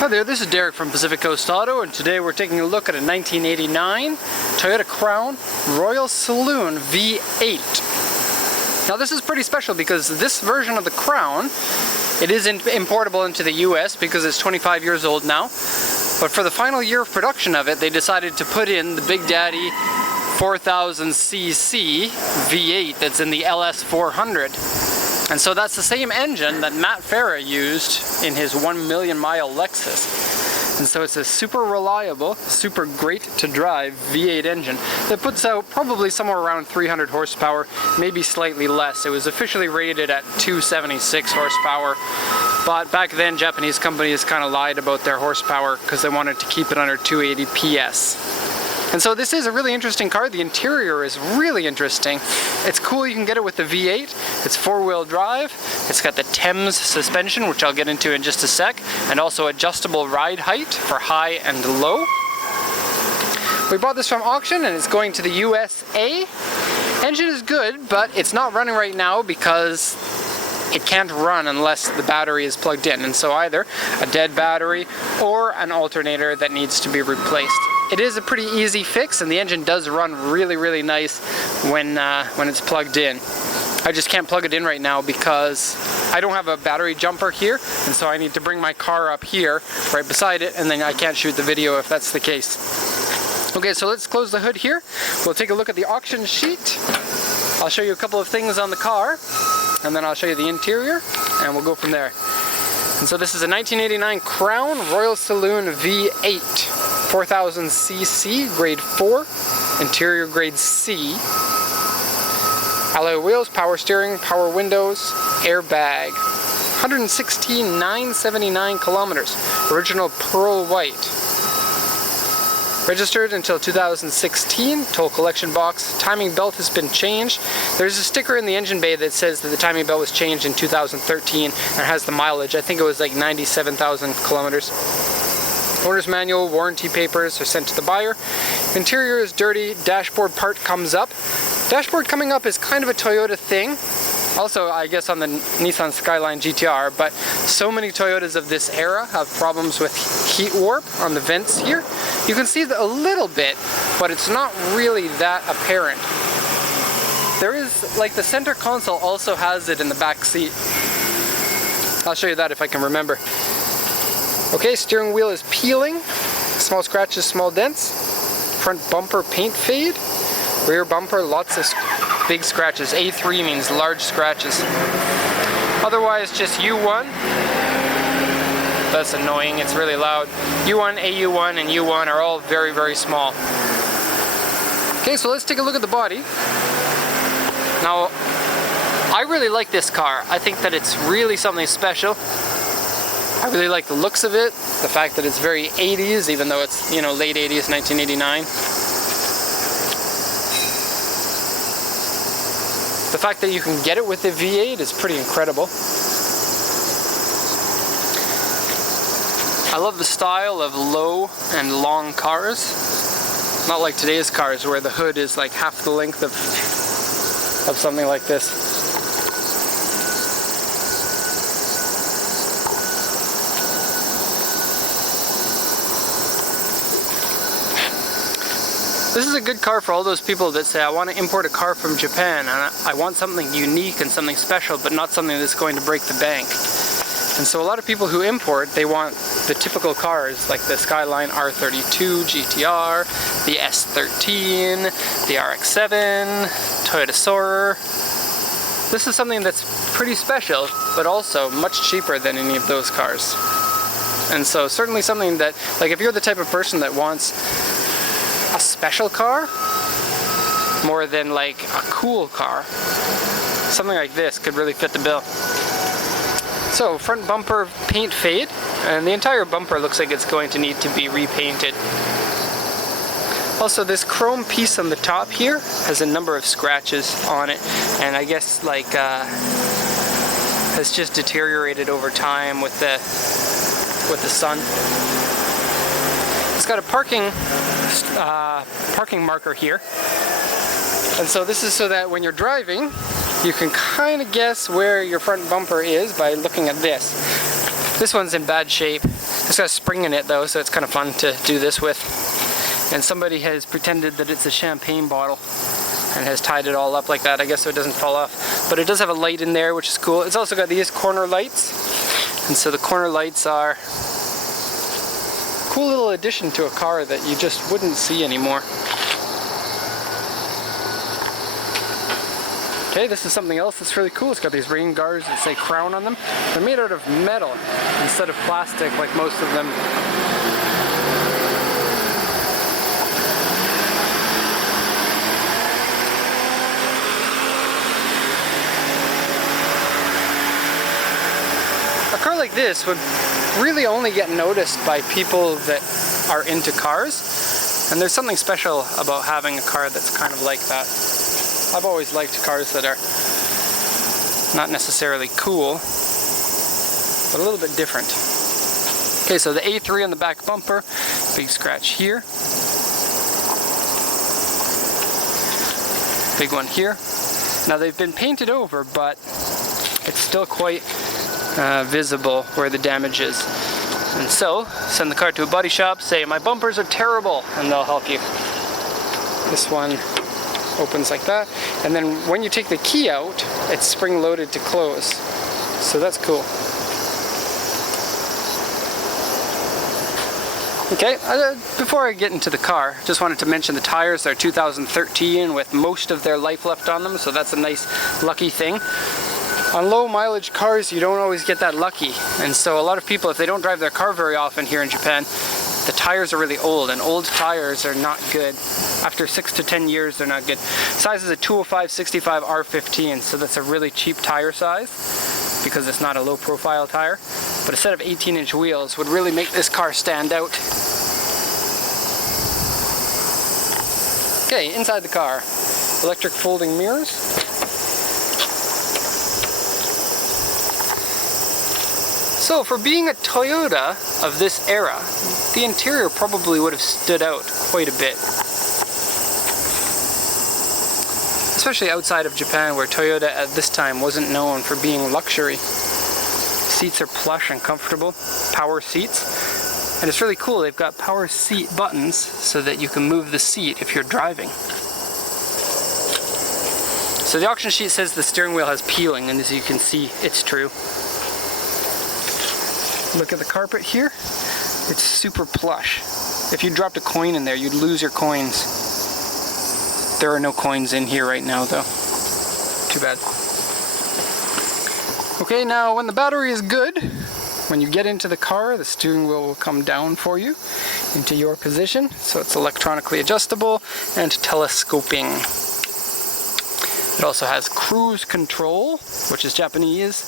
Hi there, this is Derek from Pacific Coast Auto, and today we're taking a look at a 1989 Toyota Crown Royal Saloon V8. Now this is pretty special because this version of the Crown, it isn't importable into the US because it's 25 years old now, but for the final year of production of it, they decided to put in the Big Daddy 4000cc V8 that's in the LS 400. And so that's the same engine that Matt Farah used in his 1 million mile Lexus. And so it's a super reliable, super great to drive V8 engine that puts out probably somewhere around 300 horsepower, maybe slightly less. It was officially rated at 276 horsepower, but back then Japanese companies kind of lied about their horsepower because they wanted to keep it under 280 PS. And so this is a really interesting car. The interior is really interesting. It's cool you can get it with the V8. It's four-wheel drive. It's got the Thames suspension, which I'll get into in just a sec, and also adjustable ride height for high and low. We bought this from auction and it's going to the USA. Engine is good, but it's not running right now because it can't run unless the battery is plugged in. And so either a dead battery or an alternator that needs to be replaced. It is a pretty easy fix, and the engine does run really, really nice when it's plugged in. I just can't plug it in right now because I don't have a battery jumper here, and so I need to bring my car up here right beside it, and then I can't shoot the video if that's the case. Okay, so let's close the hood here. We'll take a look at the auction sheet. I'll show you a couple of things on the car, and then I'll show you the interior, and we'll go from there. And so this is a 1989 Crown Royal Saloon V8. 4000cc, grade 4, interior grade C, alloy wheels, power steering, power windows, airbag, 116,979 kilometers, original pearl white. Registered until 2016, toll collection box, timing belt has been changed. There's a sticker in the engine bay that says that the timing belt was changed in 2013 and has the mileage. I think it was like 97,000 kilometers. Owner's manual, warranty papers are sent to the buyer. Interior is dirty, dashboard part comes up. Dashboard coming up is kind of a Toyota thing. Also, I guess on the Nissan Skyline GTR, but so many Toyotas of this era have problems with heat warp on the vents here. You can see a little bit, but it's not really that apparent. There is, like the center console also has it in the back seat. I'll show you that if I can remember. Okay, steering wheel is peeling, small scratches, small dents, front bumper paint fade, rear bumper lots of big scratches. A3 means large scratches. Otherwise just U1, that's annoying, it's really loud. U1, AU1, and U1 are all very, very small. Okay, so let's take a look at the body. Now, I really like this car. I think that it's really something special. I really like the looks of it, the fact that it's very 80s, even though it's, you know, late 80s, 1989. The fact that you can get it with the V8 is pretty incredible. I love the style of low and long cars. Not like today's cars where the hood is like half the length of something like this. This is a good car for all those people that say, I want to import a car from Japan and I want something unique and something special, but not something that's going to break the bank. And so a lot of people who import, they want the typical cars like the Skyline R32 GTR, the S13, the RX-7, Toyota Soarer. This is something that's pretty special, but also much cheaper than any of those cars. And so certainly something that, like if you're the type of person that wants a special car more than like a cool car, something like this could really fit the bill. So front bumper paint fade, and the entire bumper looks like it's going to need to be repainted. Also, this chrome piece on the top here has a number of scratches on it, and I guess like has just deteriorated over time with the sun. It's got a parking marker here, and so this is so that when you're driving you can kind of guess where your front bumper is by looking at this. This one's in bad shape. It's got a spring in it though, so it's kind of fun to do this with. And somebody has pretended that it's a champagne bottle and has tied it all up like that, I guess, so it doesn't fall off. But it does have a light in there, which is cool. It's also got these corner lights, and so the corner lights are a cool little addition to a car that you just wouldn't see anymore. Okay, this is something else that's really cool. It's got these rain guards that say Crown on them. They're made out of metal instead of plastic like most of them. A car like this would really only get noticed by people that are into cars, and there's something special about having a car that's kind of like that. I've always liked cars that are not necessarily cool, but a little bit different. Okay, so the A3 on the back bumper, big scratch here, big one here. Now they've been painted over, but it's still quite visible where the damage is. And so, send the car to a body shop, say, my bumpers are terrible, and they'll help you. This one opens like that, and then when you take the key out, it's spring loaded to close, so that's cool. Okay, before I get into the car, just wanted to mention the tires are 2013 with most of their life left on them, so that's a nice lucky thing. On low mileage cars, you don't always get that lucky, and so a lot of people, if they don't drive their car very often here in Japan, the tires are really old, and old tires are not good. After 6 to 10 years, they're not good. Size is a 205/65 R15, so that's a really cheap tire size because it's not a low profile tire. But a set of 18-inch wheels would really make this car stand out. Okay, inside the car, electric folding mirrors. So for being a Toyota of this era, the interior probably would have stood out quite a bit. Especially outside of Japan, where Toyota at this time wasn't known for being luxury. Seats are plush and comfortable, power seats. And it's really cool, they've got power seat buttons so that you can move the seat if you're driving. So the auction sheet says the steering wheel has peeling, and as you can see, it's true. Look at the carpet here. It's super plush. If you dropped a coin in there, you'd lose your coins. There are no coins in here right now, though. Too bad. Okay, now when the battery is good, when you get into the car, the steering wheel will come down for you into your position. So it's electronically adjustable and telescoping. It also has cruise control, which is Japanese.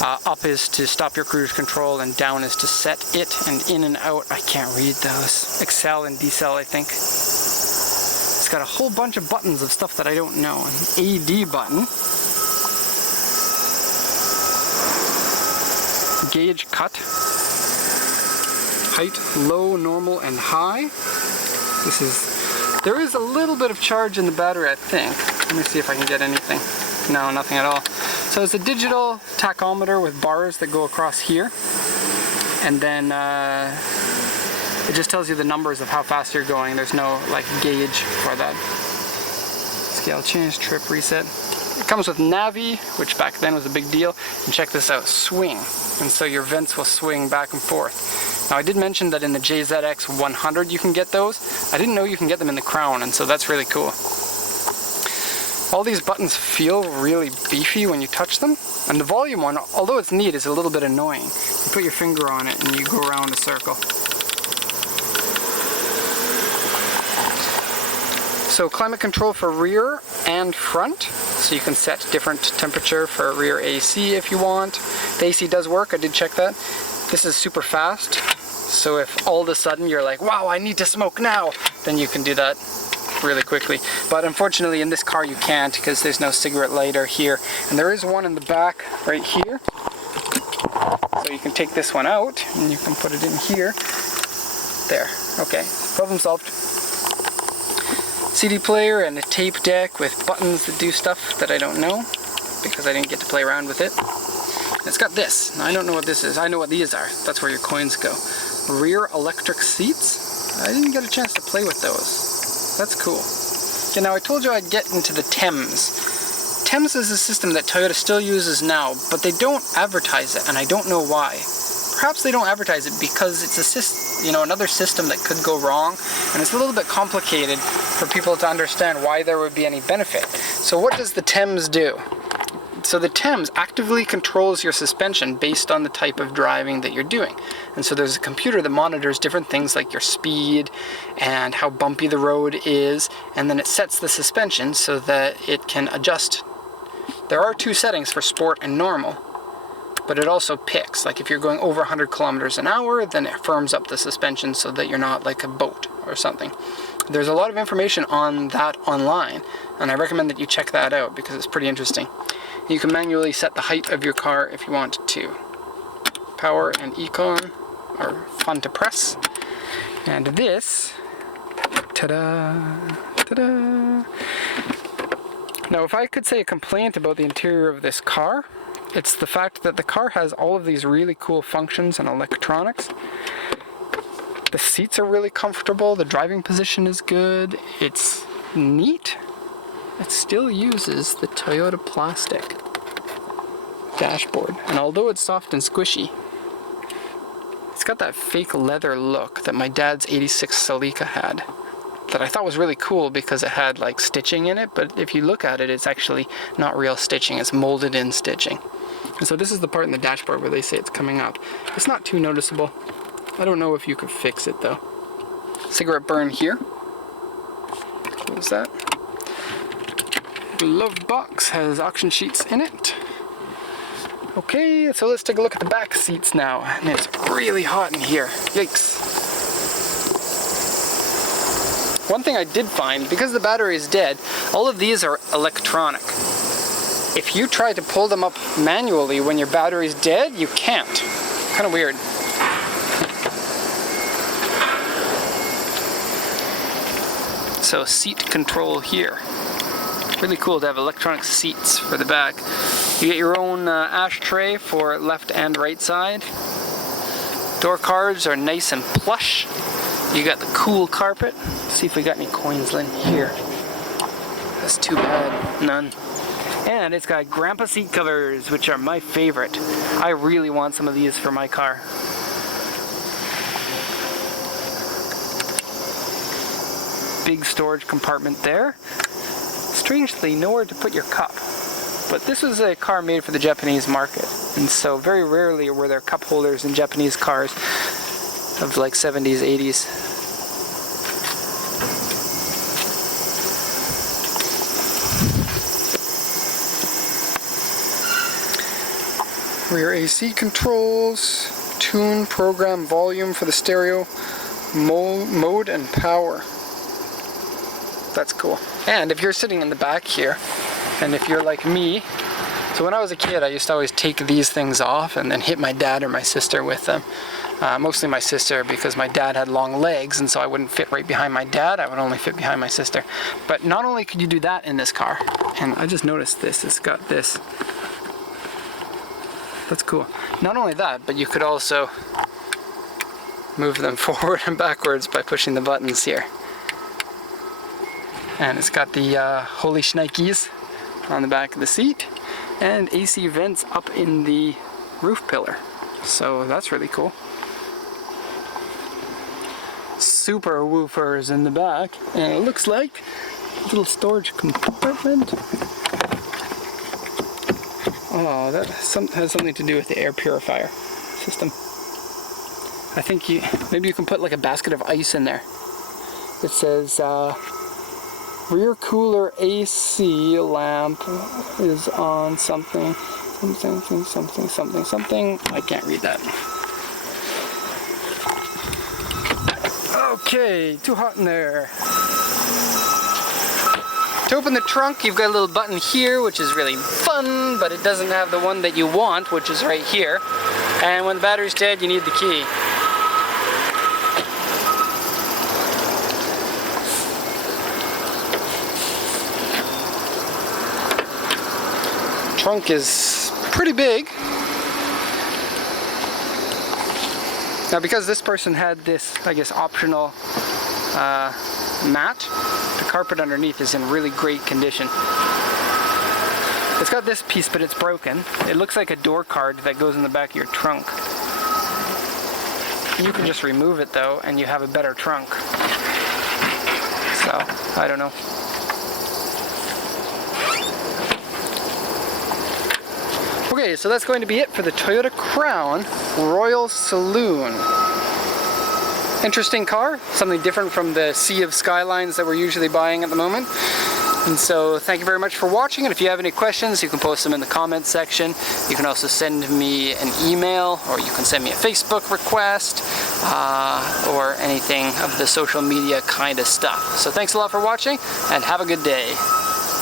Up is to stop your cruise control, and down is to set it, and in and out, I can't read those. Excel and decel, I think. It's got a whole bunch of buttons of stuff that I don't know. An AD button. Gauge cut. Height, low, normal, and high. There is a little bit of charge in the battery, I think. Let me see if I can get anything. No, nothing at all. So it's a digital tachometer with bars that go across here. And then it just tells you the numbers of how fast you're going. There's no like gauge for that. Scale change, trip reset. It comes with Navi, which back then was a big deal. And check this out, swing. And so your vents will swing back and forth. Now I did mention that in the JZX 100 you can get those. I didn't know you can get them in the Crown, and so that's really cool. All these buttons feel really beefy when you touch them, and the volume one, although it's neat, is a little bit annoying. You put your finger on it and you go around a circle. So climate control for rear and front, so you can set different temperature for rear AC if you want. The AC does work, I did check that. This is super fast, so if all of a sudden you're like, wow, I need to smoke now, then you can do that really quickly. But unfortunately in this car you can't, because there's no cigarette lighter here, and there is one in the back right here, so you can take this one out and you can put it in here. There, okay, problem solved. CD player and a tape deck with buttons that do stuff that I don't know because I didn't get to play around with it. And it's got this. Now, I don't know what this is. I know what these are. That's where your coins go. rear electric seats. I didn't get a chance to play with those. That's cool. Okay, now I told you I'd get into the Thames. Thames is a system that Toyota still uses now, but they don't advertise it, and I don't know why. Perhaps they don't advertise it because it's a another system that could go wrong, and it's a little bit complicated for people to understand why there would be any benefit. So what does the Thames do? So the Thames actively controls your suspension based on the type of driving that you're doing. And so there's a computer that monitors different things like your speed and how bumpy the road is, and then it sets the suspension so that it can adjust. There are two settings for sport and normal, but it also picks. Like if you're going over 100 kilometers an hour, then it firms up the suspension so that you're not like a boat or something. There's a lot of information on that online, and I recommend that you check that out because it's pretty interesting. You can manually set the height of your car if you want to. Power and Econ are fun to press. And this, ta-da, ta-da. Now if I could say a complaint about the interior of this car, it's the fact that the car has all of these really cool functions and electronics. The seats are really comfortable, the driving position is good, it's neat. It still uses the Toyota plastic dashboard, and although it's soft and squishy, it's got that fake leather look that my dad's 86 Celica had, that I thought was really cool because it had like stitching in it, but if you look at it, it's actually not real stitching, it's molded in stitching. And so this is the part in the dashboard where they say it's coming up. It's not too noticeable. I don't know if you could fix it though. Cigarette burn here. What was that? Glove box has auction sheets in it. Okay, so let's take a look at the back seats now. And it's really hot in here. Yikes. One thing I did find, because the battery is dead, all of these are electronic. If you try to pull them up manually when your battery's dead, you can't. Kind of weird. So seat control here. Really cool to have electronic seats for the back. You get your own ashtray for left and right side. Door cards are nice and plush. You got the cool carpet. Let's see if we got any coins in here. That's too bad, none. And it's got grandpa seat covers, which are my favorite. I really want some of these for my car. Big storage compartment there. Strangely, nowhere to put your cup. But this was a car made for the Japanese market, and so very rarely were there cup holders in Japanese cars of like 70s, 80s. Rear AC controls, tune, program, volume for the stereo, mode and power. That's cool. And if you're sitting in the back here, and if you're like me, so when I was a kid I used to always take these things off and then hit my dad or my sister with them. Mostly my sister, because my dad had long legs, and so I wouldn't fit right behind my dad, I would only fit behind my sister. But not only could you do that in this car, and I just noticed this, it's got this. That's cool. Not only that, but you could also move them forward and backwards by pushing the buttons here. And it's got the holy shnikes on the back of the seat, and AC vents up in the roof pillar. So that's really cool. Super woofers in the back, and it looks like a little storage compartment. Oh, that has something to do with the air purifier system. I think maybe you can put like a basket of ice in there. It says rear cooler AC lamp is on something. I can't read that. Okay, too hot in there. To open the trunk, you've got a little button here, which is really fun, but it doesn't have the one that you want, which is right here. And when the battery's dead, you need the key. Trunk is pretty big. Now because this person had this, I guess, optional mat, the carpet underneath is in really great condition. It's got this piece, but it's broken. It looks like a door card that goes in the back of your trunk. You can just remove it though, and you have a better trunk. So, I don't know. Okay, so that's going to be it for the Toyota Crown Royal Saloon. Interesting car, something different from the sea of Skylines that we're usually buying at the moment. And so thank you very much for watching, and if you have any questions you can post them in the comments section. You can also send me an email, or you can send me a Facebook request, or anything of the social media kind of stuff. So thanks a lot for watching, and have a good day.